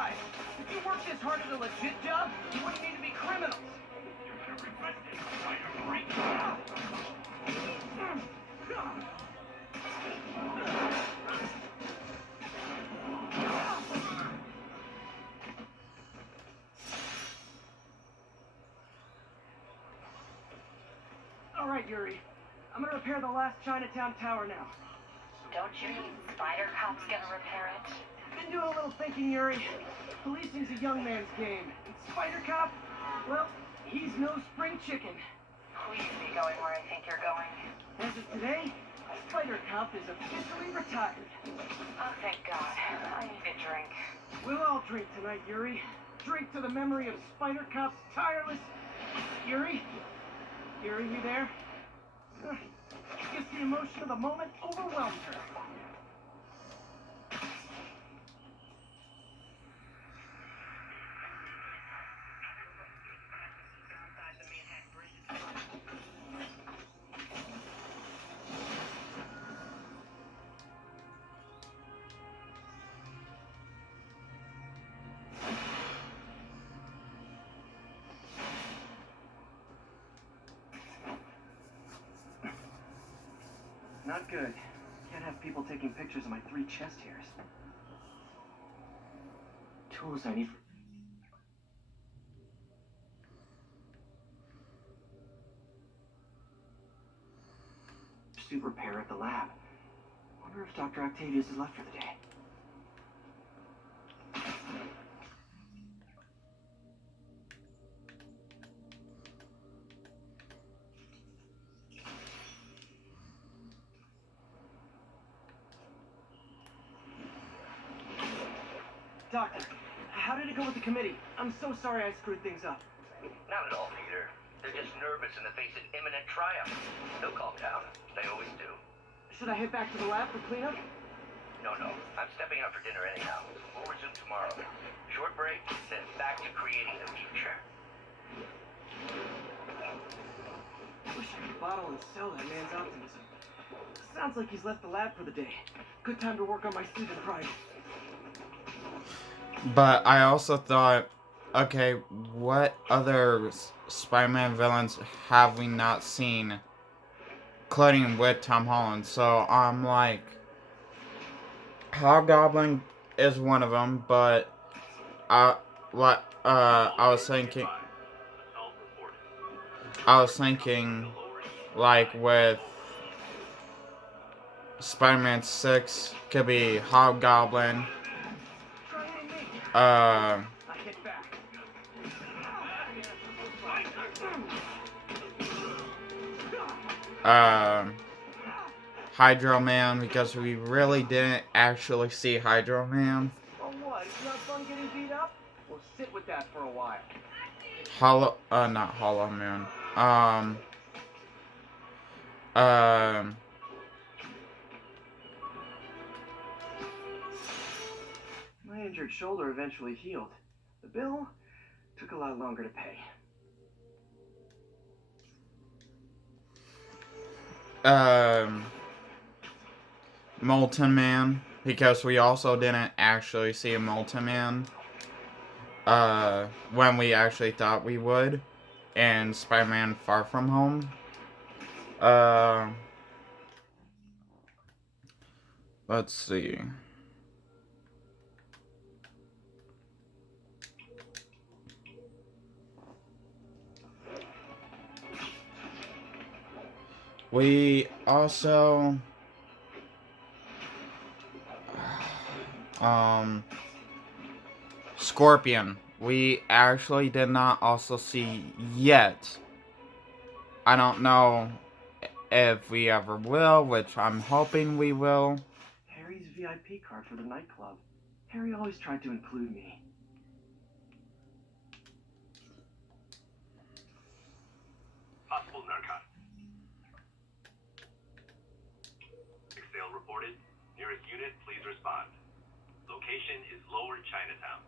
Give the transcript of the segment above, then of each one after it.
guys. If you worked this hard at a legit job, you wouldn't need to be criminals. All right, Yuri. I'm gonna repair the last Chinatown tower now. Don't you mean Spider Cop's gonna repair it? Been doing a little thinking, Yuri. Policing's a young man's game. And Spider Cop, well, he's no spring chicken. Please be going where I think you're going. As of today, Spider Cop is officially retired. Oh, thank God. I need a drink. We'll all drink tonight, Yuri. Drink to the memory of Spider Cop's tireless... Yuri? Yuri, you there? Guess the emotion of the moment overwhelmed her. Not good. Can't have people taking pictures of my 3 chest hairs. Tools I need for... Suit repair at the lab. Wonder if Dr. Octavius is left for the day. Doctor, how did it go with the committee? I'm so sorry I screwed things up. Not at all, Peter. They're just nervous in the face of imminent triumph. They'll calm down. They always do. Should I head back to the lab for cleanup? No. I'm stepping out for dinner anyhow. We'll resume tomorrow. Short break, then back to creating the future. Wish I could bottle and sell that man's optimism. Sounds like he's left the lab for the day. Good time to work on my student pride. But I also thought, okay, what other Spider-Man villains have we not seen, including with Tom Holland? So I'm like, Hobgoblin is one of them, but I was thinking, like with Spider-Man 6, could be Hobgoblin. Hydro Man, because we really didn't actually see Hydro Man. Well, what? It's not fun getting beat up? Well, sit with that for a while. Not Hollow Man. My injured shoulder eventually healed. The bill took a lot longer to pay. Molten Man, because we also didn't actually see a Molten Man when we actually thought we would in Spider-Man Far From Home. Let's see. We also Scorpion. We actually did not also see yet. I don't know if we ever will, which I'm hoping we will. Harry's VIP card for the nightclub. Harry always tried to include me. Possible narcotics. Sale reported. Nearest unit, please respond. Location is Lower Chinatown.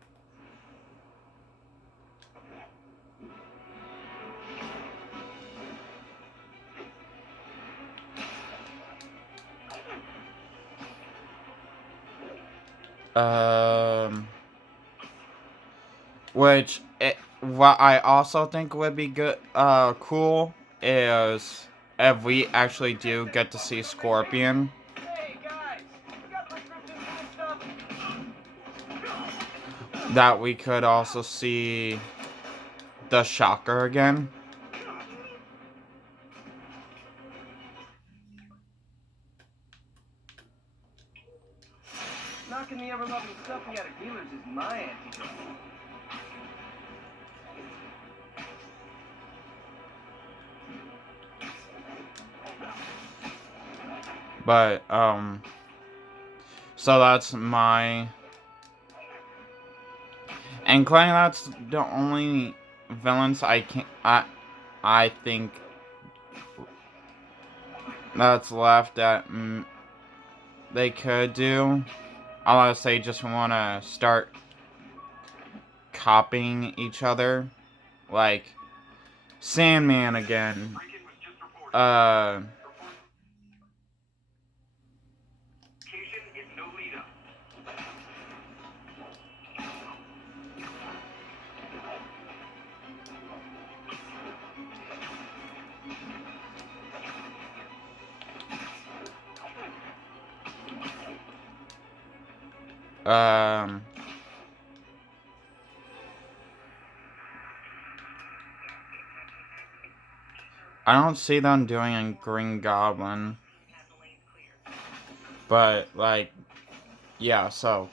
What I also think would be good, cool, is if we actually do get to see Scorpion. Hey, guys! We got prescriptions for this stuff? That we could also see the Shocker again. Knocking the ever-loving stuffy out of dealers is my antidote. But, so that's my... And Clay, that's the only villains I think that's left that they could do. Unless they just want to start copying each other. Like, Sandman again. Location is no lead up. I don't see them doing a Green Goblin. But, like, yeah, so.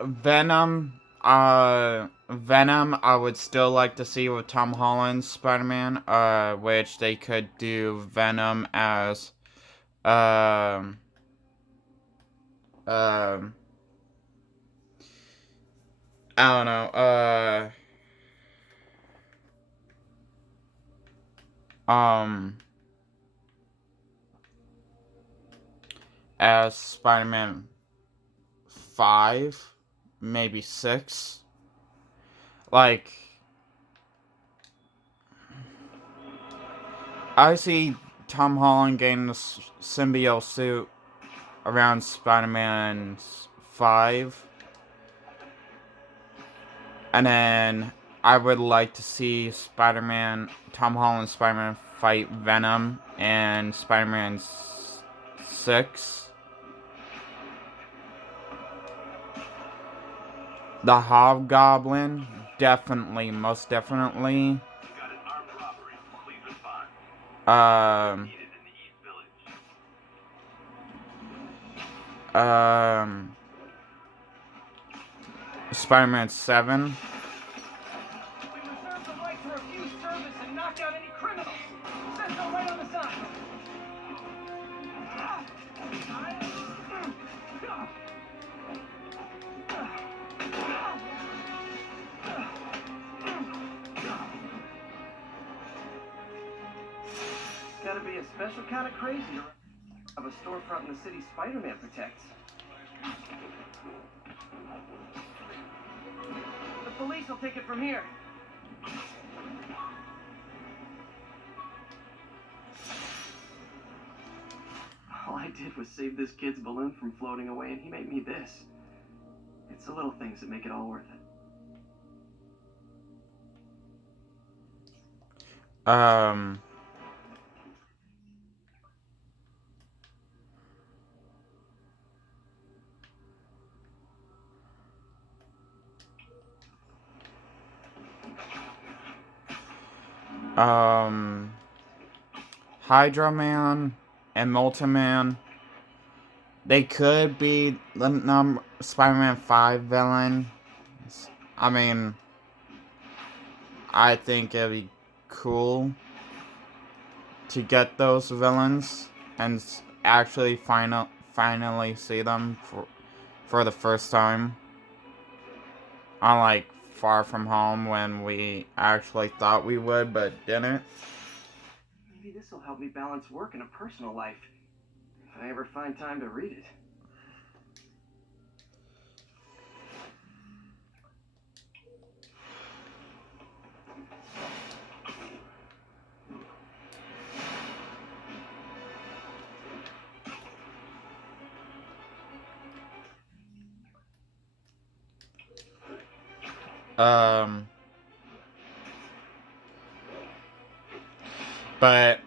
Venom, Venom, I would still like to see with Tom Holland's Spider-Man, which they could do Venom as, I don't know, as Spider-Man 5, maybe 6. Like, I see Tom Holland getting the symbiote suit around Spider-Man 5. And then I would like to see Tom Holland Spider-Man fight Venom and Spider-Man 6. The Hobgoblin, definitely, most definitely. Got an armed robbery. Please respond. Needed in the East Village. Spider-Man 7. We reserve the right to refuse service and knock out any criminals. Says so right on the sign. Gotta be a special kind of crazy to have a storefront in the city Spider-Man protects. The police will take it from here. All I did was save this kid's balloon from floating away, and he made me this. It's the little things that make it all worth it. Hydra Man and Multiman. They could be the Spider-Man 5 villain. I mean, I think it'd be cool to get those villains and actually finally see them for the first time. Unlike Far From Home, when we actually thought we would but didn't. Maybe this will help me balance work and a personal life, if I ever find time to read it. But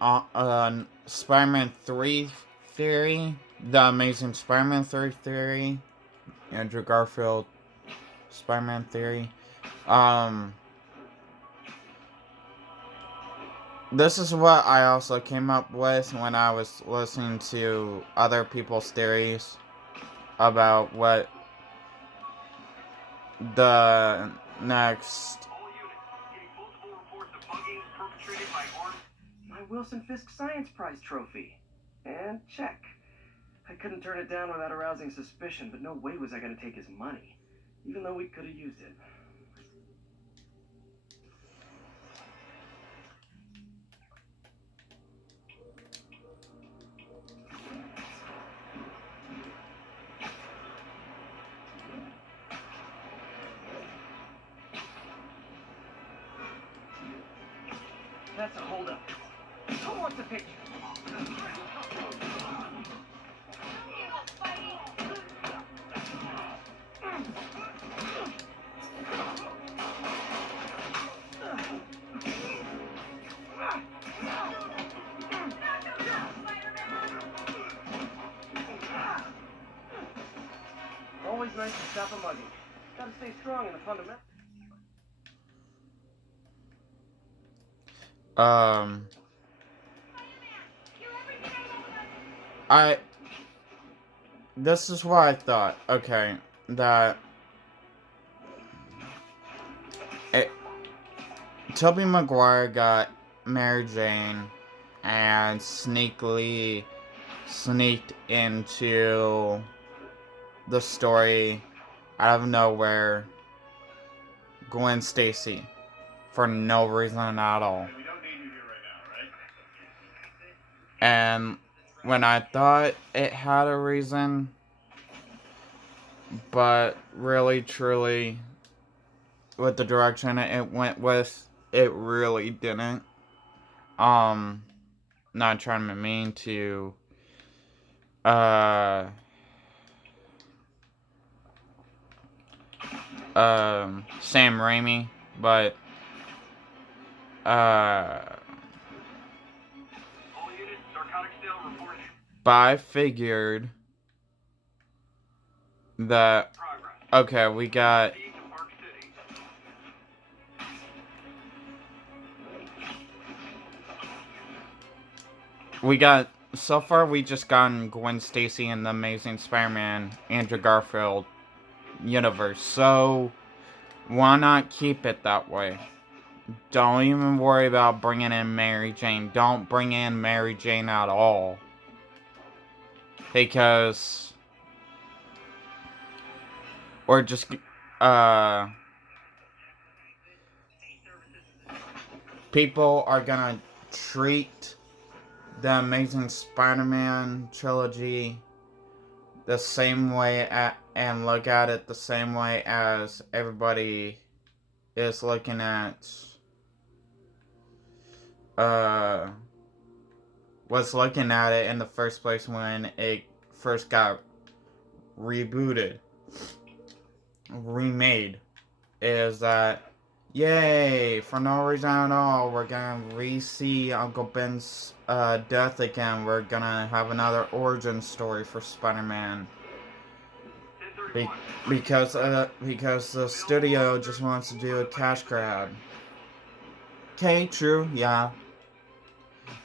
on Spider-Man 3 theory, the Amazing Spider-Man 3 theory, Andrew Garfield Spider-Man theory, this is what I also came up with when I was listening to other people's theories about what the next. All units, getting multiple reports of muggings perpetrated by armed. My Wilson Fisk Science Prize trophy. And check. I couldn't turn it down without arousing suspicion, but no way was I going to take his money, even though we could have used it. That's a holdup. Who wants a picture? Always nice to stop a mugging. Gotta stay strong in the fundamentals. This is what I thought. Okay, that Tobey Maguire got Mary Jane and sneakily sneaked into the story out of nowhere. Gwen Stacy for no reason at all. And when I thought it had a reason, but really truly with the direction it went with, it really didn't. Not trying to be mean to Sam Raimi, but All units, narcotic sale reported. but I figured that Progress. okay, we got Proceed to Park City. so far we just gotten Gwen Stacy in the Amazing Spider-Man Andrew Garfield universe, so why not keep it that way? Don't even worry about bringing in Mary Jane. Don't bring in Mary Jane at all. Because or just people are gonna treat the Amazing Spider-Man trilogy the same way and look at it the same way as everybody is looking at was looking at it in the first place when it first got remade, is that yay, for no reason at all, we're gonna re-see Uncle Ben's death again. We're gonna have another origin story for Spider-Man. Because the studio just wants to do a cash grab. Okay, true, yeah.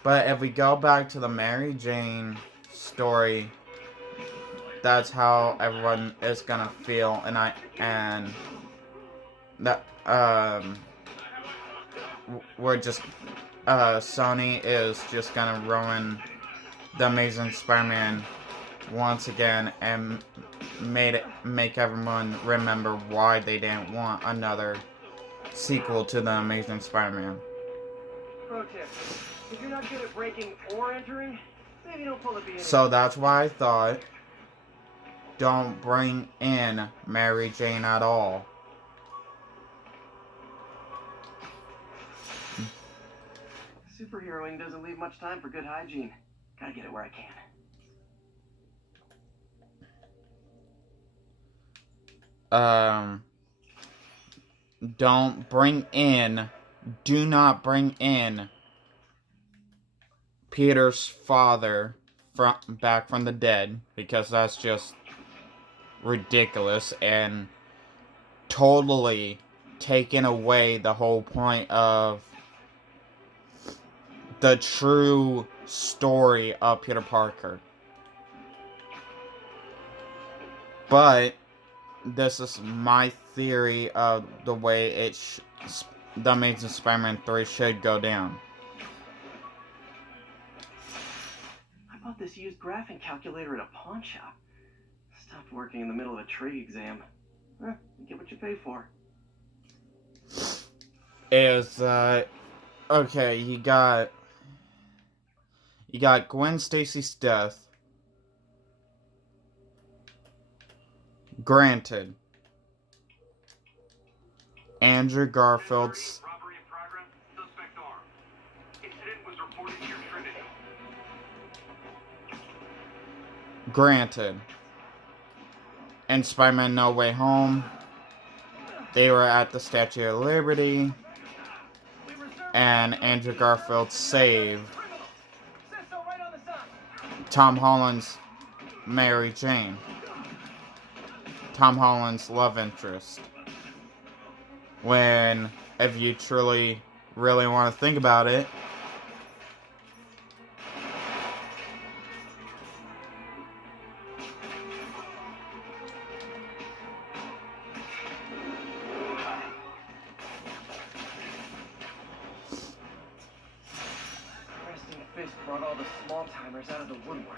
But if we go back to the Mary Jane story, that's how everyone is gonna feel, and that we're just Sony is just gonna ruin the Amazing Spider-Man once again and make everyone remember why they didn't want another sequel to the Amazing Spider-Man. Pro tip. If you're not good at breaking or entering, maybe don't pull the B. So that's why I thought don't bring in Mary Jane at all. Superheroing doesn't leave much time for good hygiene. Gotta get it where I can. do not bring in Peter's father back from the dead, because that's just ridiculous and totally taking away the whole point of the true story of Peter Parker. But this is my theory of the way the Amazing Spider-Man 3 should go down. I bought this used graphing calculator at a pawn shop. Stopped working in the middle of a trade exam. You get what you pay for. Okay, you got Gwen Stacy's death. Granted. Andrew Garfield's... Robbery in progress. Suspect armed. Incident was reported near Trinity. Granted. In Spider-Man No Way Home, they were at the Statue of Liberty, and Andrew Garfield saved Tom Holland's Mary Jane. Tom Holland's love interest. When, if you truly, really want to think about it, Resting Fist brought all the small timers out of the woodwork.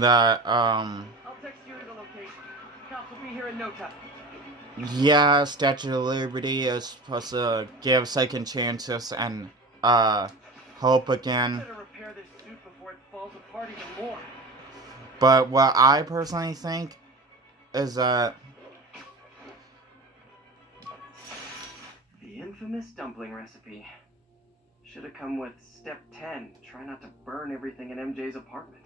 that, I'll text you the location. Cops will be here in no time. yeah, Statue of Liberty is supposed to give second chances and, hope again. Better repair this suit before it falls apart even more. But what I personally think is that The infamous dumpling recipe. Should have come with step 10. Try not to burn everything in MJ's apartment.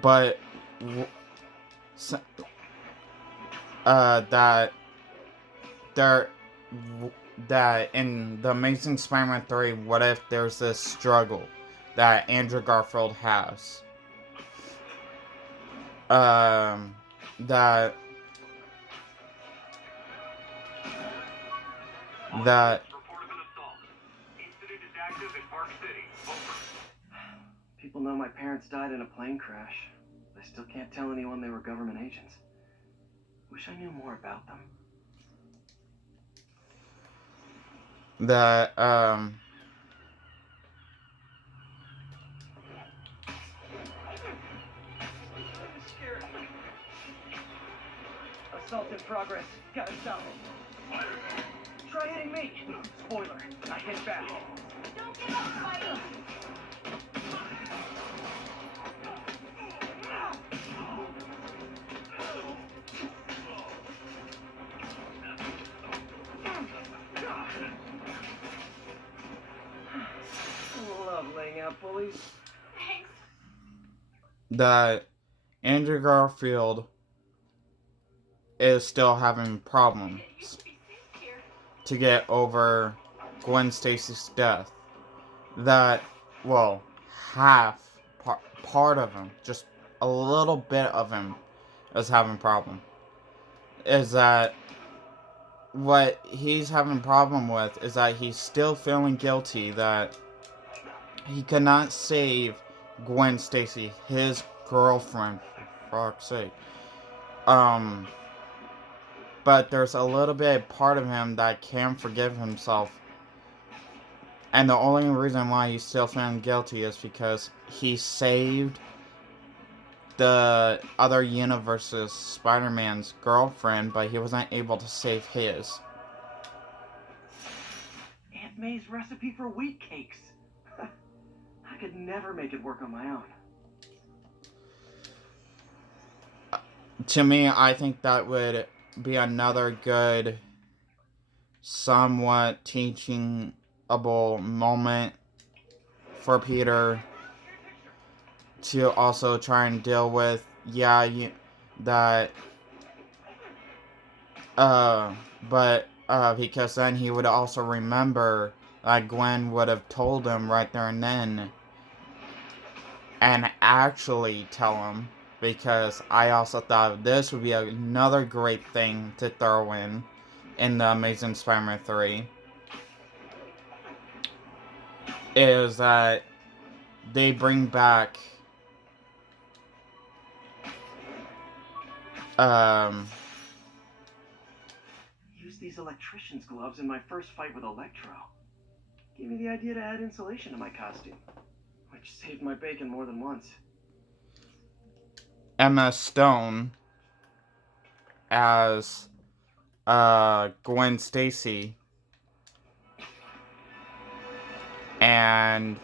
but that in the Amazing Spider-Man 3, what if there's this struggle that Andrew Garfield has? That Report of an assault. Incident is active in Park City. Over. People know my parents died in a plane crash. I still can't tell anyone they were government agents. Wish I knew more about them. Assault in progress. Gotta stop it. Try hitting me. Spoiler. I hit back. Don't give up, Spider! Love laying out bullies. Thanks. that Andrew Garfield is still having problems to get over Gwen Stacy's death. That, well, part of him, just a little bit of him, is having problem. Is that what he's having problem with is that he's still feeling guilty that he cannot save Gwen Stacy, his girlfriend, for fuck's sake. But there's a little bit part of him that can forgive himself. And the only reason why he's still feeling guilty is because he saved the other universe's Spider-Man's girlfriend, but he wasn't able to save his. Aunt May's recipe for wheat cakes. I could never make it work on my own. To me, I think that would be another good somewhat teachable moment for Peter to also try and deal with. That but because then he would also remember that Gwen would have told him right there and then, and actually tell him, because I also thought this would be another great thing to throw in the Amazing Spider-Man 3, is that they bring back Used these electrician's gloves in my first fight with Electro. Gave me the idea to add insulation to my costume, which saved my bacon more than once. Emma Stone as Gwen Stacy, and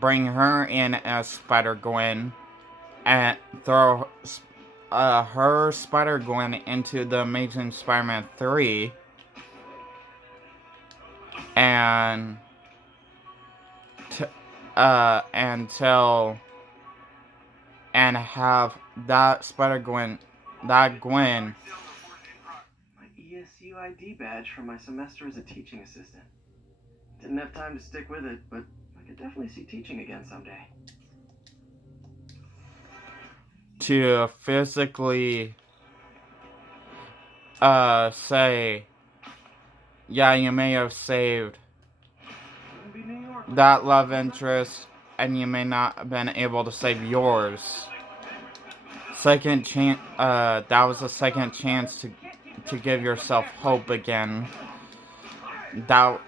bring her in as Spider-Gwen and throw her Spider-Gwen into the Amazing Spider-Man 3, and have that Spider-Gwen, that Gwen, My ESU ID badge from my semester as a teaching assistant. Didn't have time to stick with it, but I could definitely see teaching again someday. to physically say, yeah, you may have saved Wouldn't be New York. that love interest, and you may not have been able to save yours. Second chance, that was a second chance to give yourself hope again. That,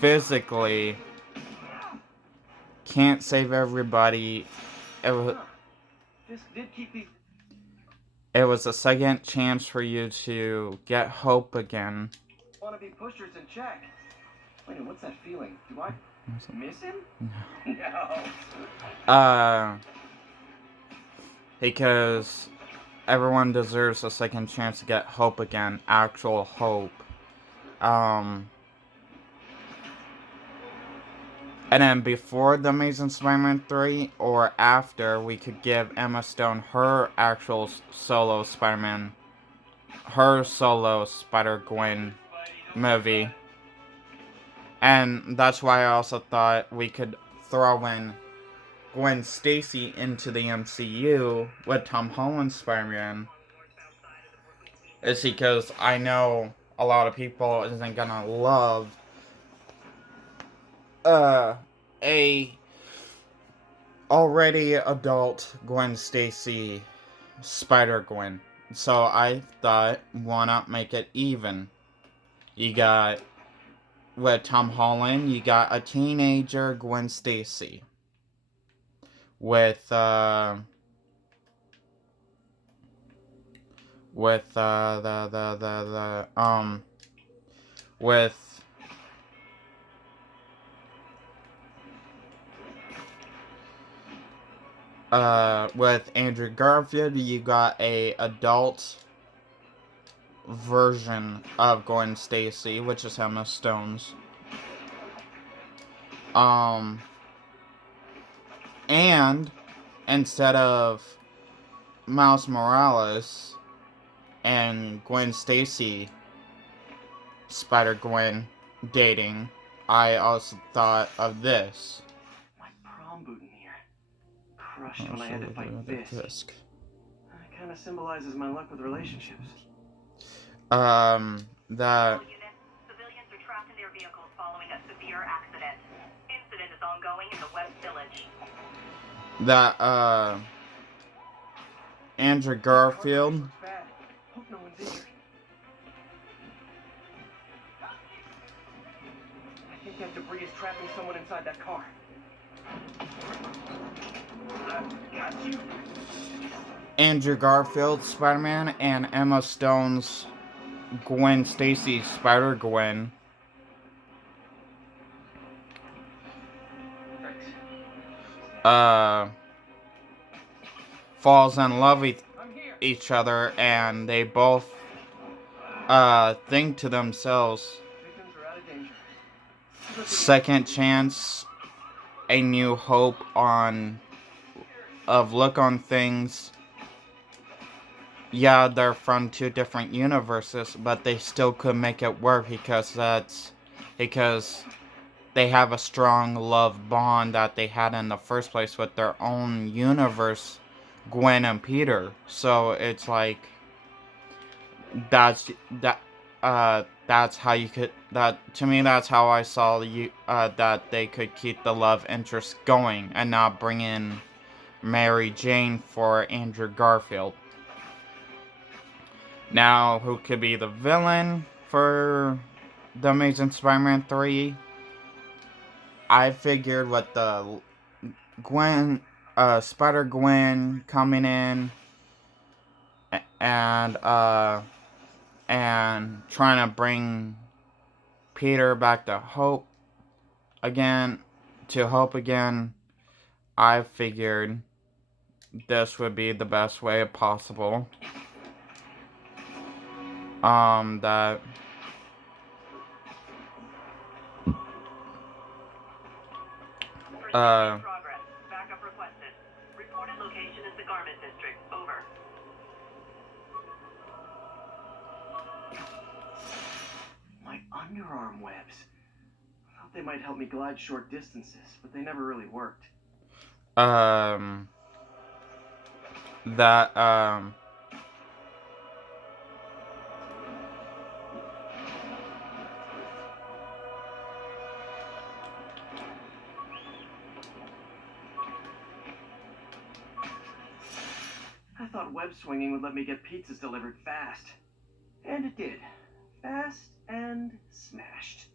physically can't save everybody. This did keep these. It was a second chance for you to get hope again. Wannabe pushers in check. Wait, what's that feeling? Do I miss him? No. Because everyone deserves a second chance to get hope again. Actual hope. And then before the Amazing Spider-Man 3 or after, we could give Emma Stone her actual solo Spider-Man, her solo Spider-Gwen movie. And that's why I also thought we could throw in Gwen Stacy into the MCU with Tom Holland's Spider-Man. It's because I know a lot of people isn't gonna love a already adult Gwen Stacy Spider-Gwen. So I thought, why not make it even? You got, with Tom Holland, you got a teenager Gwen Stacy. With with Andrew Garfield, you got a adult version of Gwen Stacy, which is Emma Stone's. And instead of Miles Morales and Gwen Stacy, Spider-Gwen dating, I also thought of this. My prom boot in here. Crushed when I had to fight Fisk. It kind of symbolizes my luck with relationships. That Civilians are trapped in their vehicles following a severe accident. Incident is ongoing in the West Village. that Andrew Garfield Bad. Hope no one's injured. I think that debris is trapping someone inside that car. I've got you. Andrew Garfield Spider-Man and Emma Stone's Gwen Stacy Spider-Gwen. falls in love with I'm here. each other, and they both think to themselves, Victims are out of danger. second chance, a new hope of look on things. Yeah, they're from two different universes, but they still could make it work because they have a strong love bond that they had in the first place with their own universe, Gwen and Peter. So it's like that's that that's how you could that to me that's how I saw that they could keep the love interest going and not bring in Mary Jane for Andrew Garfield. Now, who could be the villain for The Amazing Spider-Man 3? I figured with the Spider-Gwen coming in and trying to bring Peter back to hope again, I figured this would be the best way possible. That Proceeding in progress. Backup requested. Reported location is the Garment District. Over. My underarm webs. I thought they might help me glide short distances, but they never really worked. that I thought web swinging would let me get pizzas delivered fast. And it did. Fast and smashed.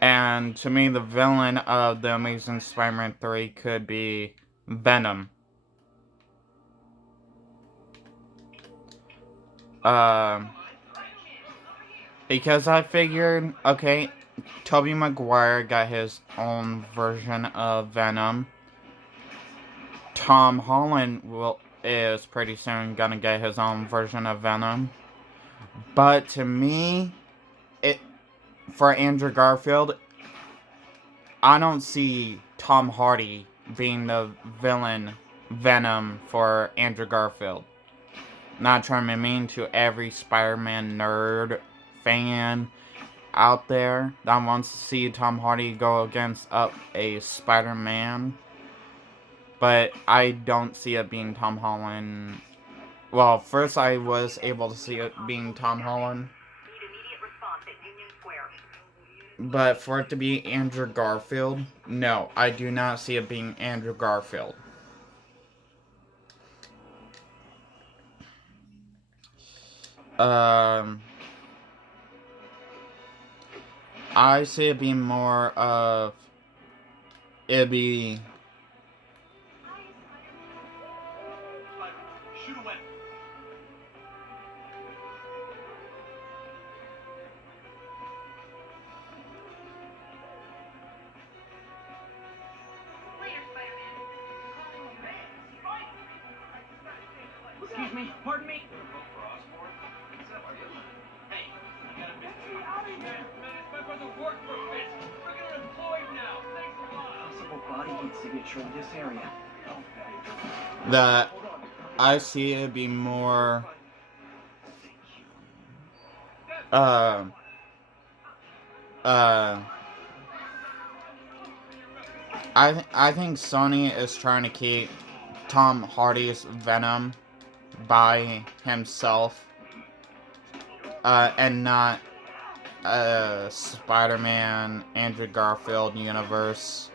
And to me, the villain of The Amazing Spider-Man 3 could be Venom. Because I figured, okay, Tobey Maguire got his own version of Venom. Tom Holland is pretty soon gonna get his own version of Venom. But to me, for Andrew Garfield, I don't see Tom Hardy being the villain Venom for Andrew Garfield. Not trying to be mean to every Spider-Man nerd fan out there that wants to see Tom Hardy go against a Spider-Man. But I don't see it being Tom Holland. Well, first I was able to see it being Tom Holland. Need immediate response at Union Square. But for it to be Andrew Garfield, no, I do not see it being Andrew Garfield. I see it being more of it'd be Shoot away. Excuse me, pardon me. Hey, I got a business. Out of here, man. It's my brother work for Fitz. We're getting employed now. Thanks a lot. Possible body heat signature in this area. that I see it be more I think Sony is trying to keep Tom Hardy's Venom by himself, and not Spider-Man, Andrew Garfield universe.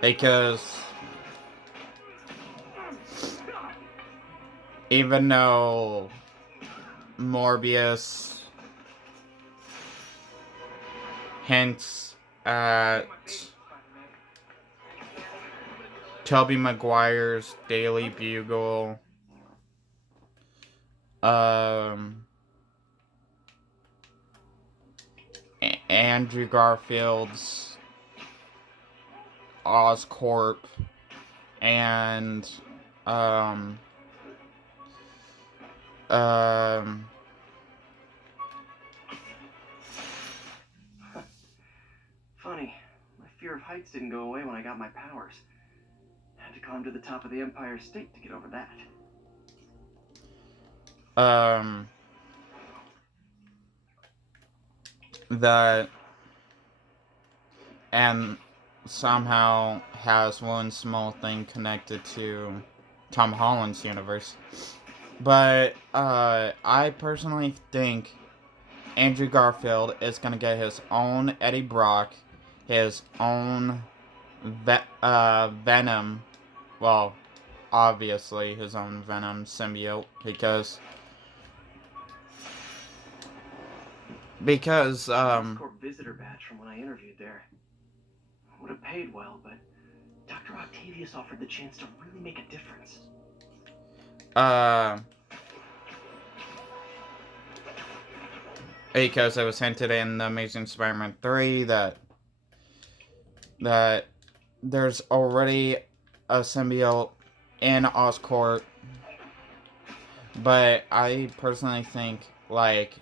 Because even though Morbius hints at Tobey Maguire's Daily Bugle, Andrew Garfield's Oscorp and Funny, my fear of heights didn't go away when I got my powers. Had to climb to the top of the Empire State to get over that. that and somehow has one small thing connected to Tom Holland's universe. But I personally think Andrew Garfield is gonna get his own Eddie Brock, his own Venom. Well, obviously his own Venom symbiote because Oscorp visitor badge from when I interviewed there. Would have paid well, but Dr. Octavius offered the chance to really make a difference. Because it was hinted in the Amazing Spider-Man 3 that there's already a symbiote in Oscorp, but I personally think, like,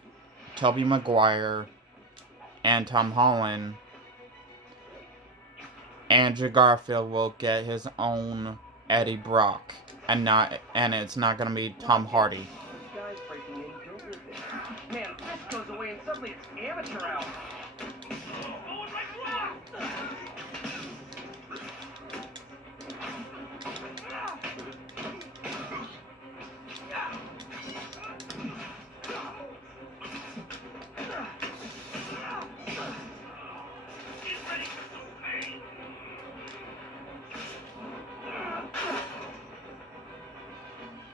Tobey Maguire and Tom Holland, Andrew Garfield will get his own Eddie Brock, and it's not gonna be Tom Hardy. Guys breaking in don't live there. Man, this goes away and suddenly it's amateur hour.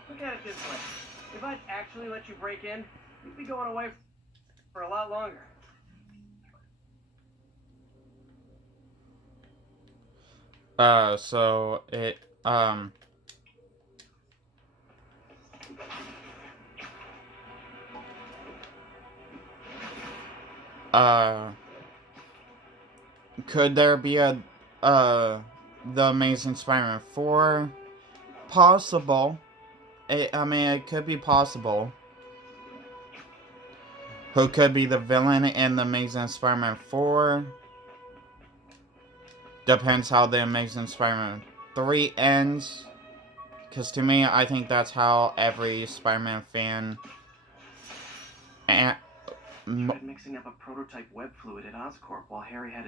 Look at it this way. If I'd actually let you break in, you'd be going away for a lot longer. So it, could there be a, The Amazing Spider-Man 4? Possible. It could be possible. Who could be the villain in The Amazing Spider-Man 4? Depends how The Amazing Spider-Man 3 ends. Because to me, I think that's how every Spider-Man fan Tried mixing up a prototype web fluid at Oscorp while Harry had his